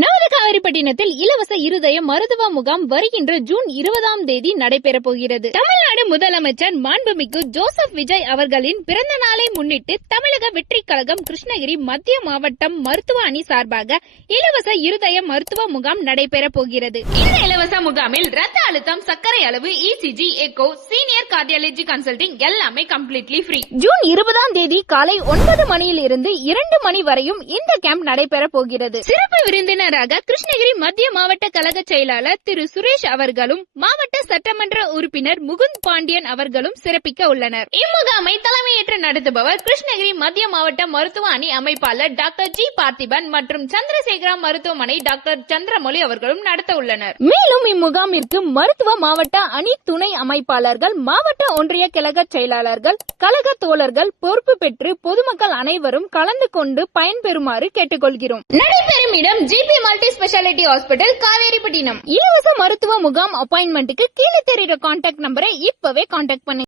நமது காவிரிப்பட்டினத்தில் இலவச இருதய மருத்துவ முகாம் வருகின்ற ஜூன் 20ஆம் தேதி நடைபெறப் போகிறது. தமிழ்நாடு முதலமைச்சர் மாண்புமிகு ஜோசப் விஜய் அவர்களின் பிறந்த நாளை முன்னிட்டு தமிழக வெற்றி கழகம் கிருஷ்ணகிரி மத்திய மாவட்டம் மருத்துவ அணி சார்பாக இலவச இருதய மருத்துவ முகாம் நடைபெறப் போகிறது. இந்த இலவச முகாமில் ரத்த அழுத்தம், சர்க்கரை அளவு, ECG, echo, senior cardiology consulting எல்லாமே கம்ப்ளீட்லி ஃப்ரீ. ஜூன் 20ஆம் தேதி காலை 9 மணியில் இருந்து 2 மணி வரையும் இந்த கேம்ப் நடைபெறப் போகிறது. சிறப்பு விருந்தினராக கிருஷ்ணகிரி மத்திய மாவட்ட கழக செயலாளர் திரு சுரேஷ் அவர்களும் மாவட்ட சட்டமன்ற உறுப்பினர் முகுந்த் பாண்டியன் அவர்களும் சிறப்பிக்க உள்ளனர். இம்முகாமை தலைமையேற்று நடத்துபவர் கிருஷ்ணகிரி மத்திய மாவட்ட மருத்துவ அணி அமைப்பாளர் டாக்டர் ஜி பார்த்திபன் மற்றும் சந்திரசேகரா மருத்துவமனை டாக்டர் சந்திரமொழி அவர்களும் நடத்த உள்ளனர். மேலும் இம்முகாமிற்கு மருத்துவ மாவட்ட அணி துணை அமைப்பாளர்கள், மாவட்ட ஒன்றிய கழக செயலாளர்கள், கழக தோழர்கள் பொறுப்பு பெற்று பொதுமக்கள் அனைவரும் கலந்து கொண்டு பயன்பெறுமாறு கேட்டுக்கொள்கிறோம். நடைபெறும் இடம் GB multi speciality hospital, Kaveripattinam. இலவச மருத்துவ முகாம் அப்பாயின்மெண்ட்டுக்கு கீழே தெரியுற கான்டாக்ட் நம்பரை இப்பவே கான்டாக்ட் பண்ணுங்க.